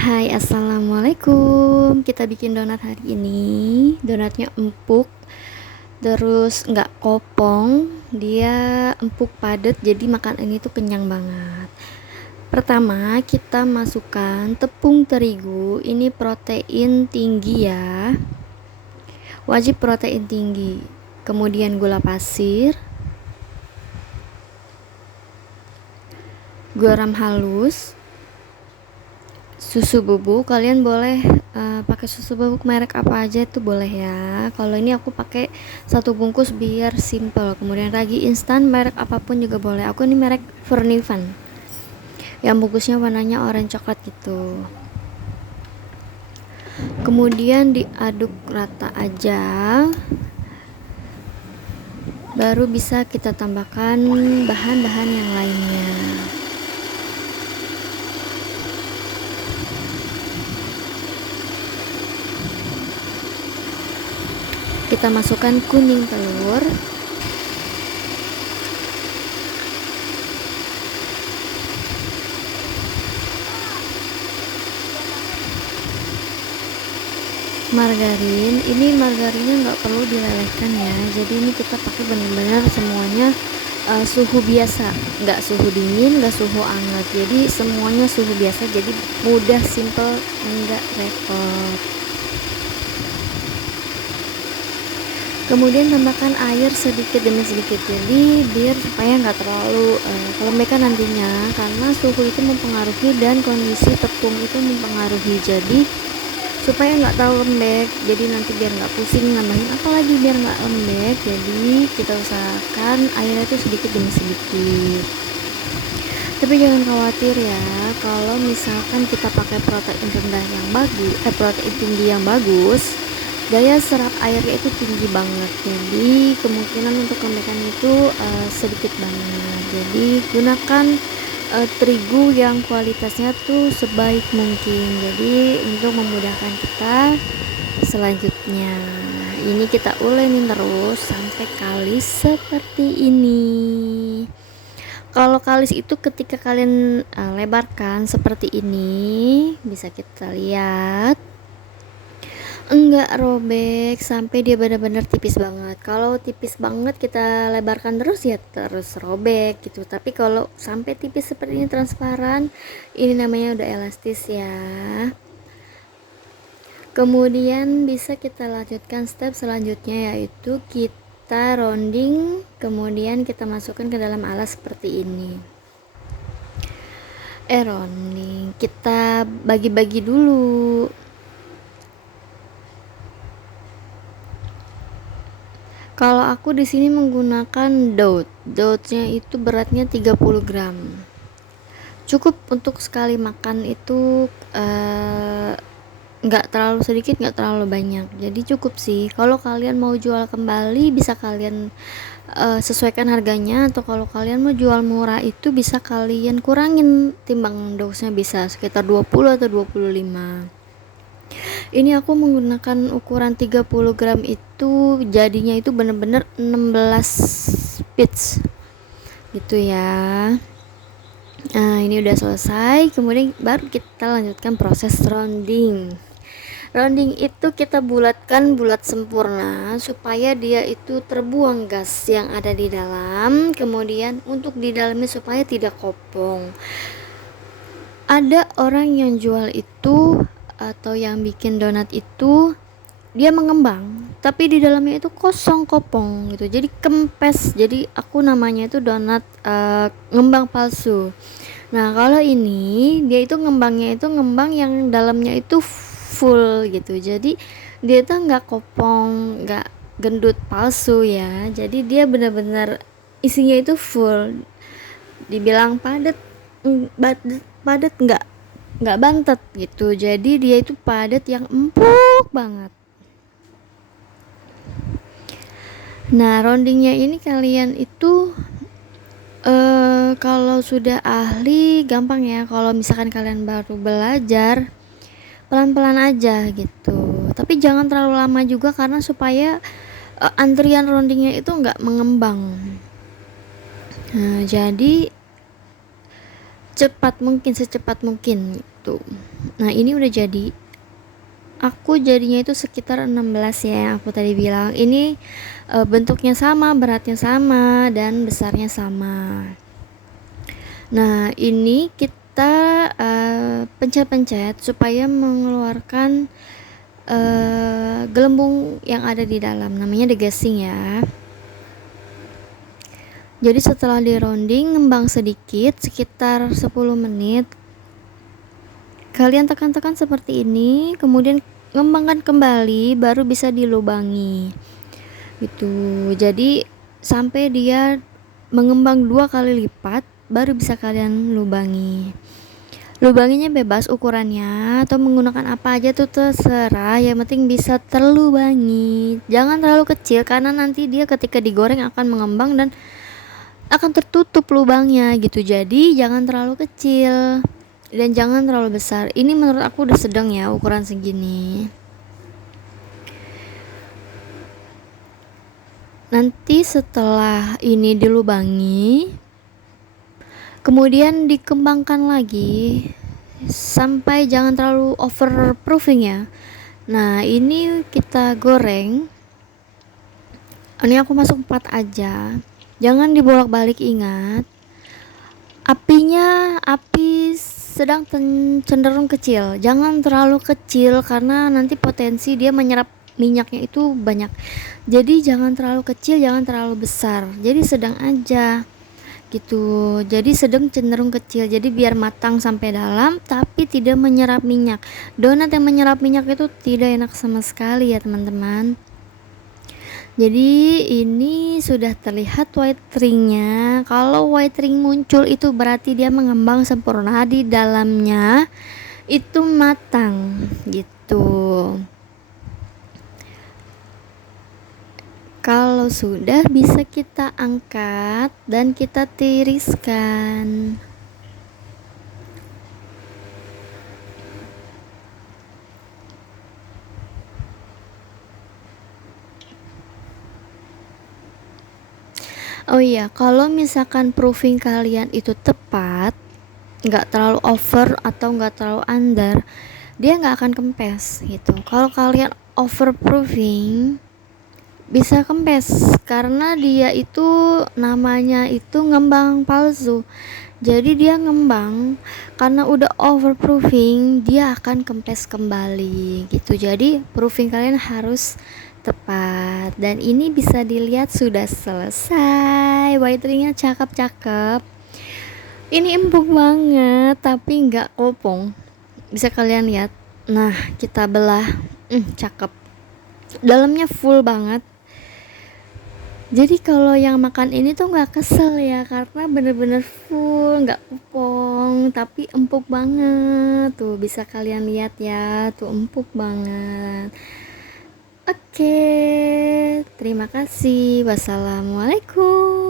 Hai, assalamualaikum. Kita bikin donat hari ini. Donatnya empuk, terus nggak kopong. Dia empuk padat, jadi makan ini tuh kenyang banget. Pertama, kita masukkan tepung terigu. Ini protein tinggi ya, wajib protein tinggi. Kemudian gula pasir, garam halus, susu bubuk. Kalian boleh pakai susu bubuk merek apa aja itu boleh ya. Kalau ini aku pakai satu bungkus biar simple. Kemudian ragi instan merek apapun juga boleh. Aku ini merek Fernivan yang bungkusnya warnanya orange coklat gitu. Kemudian diaduk rata aja, baru bisa kita tambahkan bahan-bahan yang lainnya. Kita masukkan kuning telur, margarin. Ini margarinnya nggak perlu dilelehkan ya, jadi ini kita pakai benar-benar semuanya suhu biasa, nggak suhu dingin, nggak suhu hangat, jadi semuanya suhu biasa, jadi mudah, simple, nggak repot. Kemudian tambahkan air sedikit demi sedikit, jadi biar supaya nggak terlalu kelembekan nantinya, karena suhu itu mempengaruhi dan kondisi tepung itu mempengaruhi. Jadi supaya nggak terlalu lembek, jadi nanti biar nggak pusing nambahin apalagi biar nggak lembek, jadi kita usahakan airnya itu sedikit demi sedikit. Tapi jangan khawatir ya, kalau misalkan kita pakai protein rendah yang bagus, protein tinggi yang bagus, daya serap airnya itu tinggi banget, jadi kemungkinan untuk lembekan itu sedikit banget. Jadi gunakan terigu yang kualitasnya tuh sebaik mungkin, jadi untuk memudahkan kita selanjutnya. Ini kita ulenin terus sampai kalis seperti ini. Kalau kalis itu ketika kalian lebarkan seperti ini, bisa kita lihat enggak robek sampai dia benar-benar tipis banget. Kalau tipis banget kita lebarkan terus ya terus robek gitu. Tapi kalau sampai tipis seperti ini transparan, ini namanya udah elastis ya. Kemudian bisa kita lanjutkan step selanjutnya, yaitu kita rounding, kemudian kita masukkan ke dalam alas seperti ini. Rounding kita bagi-bagi dulu. Kalau aku di sini menggunakan dough-nya itu beratnya 30 gram. Cukup untuk sekali makan itu nggak terlalu sedikit, nggak terlalu banyak, jadi cukup sih. Kalau kalian mau jual kembali bisa kalian sesuaikan harganya, atau kalau kalian mau jual murah itu bisa kalian kurangin timbang dosnya, bisa sekitar 20 atau 25. Ini aku menggunakan ukuran 30 gram itu jadinya itu bener-bener 16 bits gitu ya. Nah ini udah selesai, kemudian baru kita lanjutkan proses rounding. Rounding itu kita bulatkan bulat sempurna supaya dia itu terbuang gas yang ada di dalam, kemudian untuk di dalamnya supaya tidak kopong. Ada orang yang jual itu atau yang bikin donat itu dia mengembang tapi di dalamnya itu kosong, kopong gitu, jadi kempes, jadi aku namanya itu donat ngembang palsu. Nah kalau ini dia itu ngembangnya itu ngembang yang dalamnya itu full gitu, jadi dia tuh nggak kopong, nggak gendut palsu ya, jadi dia benar-benar isinya itu full. Dibilang padat, padat nggak bantet gitu, jadi dia itu padat yang empuk banget. Nah roundingnya ini kalian itu kalau sudah ahli gampang ya, kalau misalkan kalian baru belajar pelan-pelan aja gitu, tapi jangan terlalu lama juga karena supaya antrian roundingnya itu nggak mengembang. Jadi secepat mungkin gitu. Nah ini udah jadi. Aku jadinya itu sekitar 16 ya, yang aku tadi bilang. Ini bentuknya sama, beratnya sama, dan besarnya sama. Nah ini kita pencet-pencet supaya mengeluarkan gelembung yang ada di dalam, namanya degassing ya. Jadi setelah di rounding, ngembang sedikit sekitar 10 menit. Kalian tekan-tekan seperti ini, kemudian ngembangkan kembali, baru bisa dilubangi. Gitu. Jadi sampai dia mengembang 2 kali lipat, baru bisa kalian lubangi. Lubanginya bebas ukurannya atau menggunakan apa aja tuh terserah, yang penting bisa terlubangi. Jangan terlalu kecil karena nanti dia ketika digoreng akan mengembang dan akan tertutup lubangnya gitu. Jadi jangan terlalu kecil dan jangan terlalu besar. Ini menurut aku udah sedang ya, ukuran segini. Nanti setelah ini dilubangi, kemudian dikembangkan lagi sampai jangan terlalu overproofing ya. Nah ini kita goreng. Ini aku masuk 4 aja, jangan dibolak-balik, ingat. Api sedang cenderung kecil, jangan terlalu kecil karena nanti potensi dia menyerap minyaknya itu banyak. Jadi jangan terlalu kecil, jangan terlalu besar, jadi sedang aja gitu. Jadi sedang cenderung kecil, jadi biar matang sampai dalam tapi tidak menyerap minyak. Donat yang menyerap minyak itu tidak enak sama sekali ya teman-teman. Jadi ini sudah terlihat white ringnya. Kalau white ring muncul itu berarti dia mengembang sempurna, di dalamnya itu matang gitu. Kalau sudah, bisa kita angkat dan kita tiriskan. Oh iya, kalau misalkan proofing kalian itu tepat, nggak terlalu over atau nggak terlalu under, dia nggak akan kempes gitu. Kalau kalian overproofing, bisa kempes karena dia itu namanya itu ngembang palsu. Jadi dia ngembang karena udah overproofing, dia akan kempes kembali gitu. Jadi proofing kalian harus tepat. Dan ini bisa dilihat sudah selesai. White ringnya cakep-cakep. Ini empuk banget tapi nggak kopong. Bisa kalian lihat. Nah kita belah, cakep. Dalamnya full banget. Jadi kalau yang makan ini tuh nggak kesel ya, karena bener-bener full, nggak kupong, tapi empuk banget. Tuh bisa kalian lihat ya, tuh empuk banget. Oke, terima kasih. Wassalamualaikum.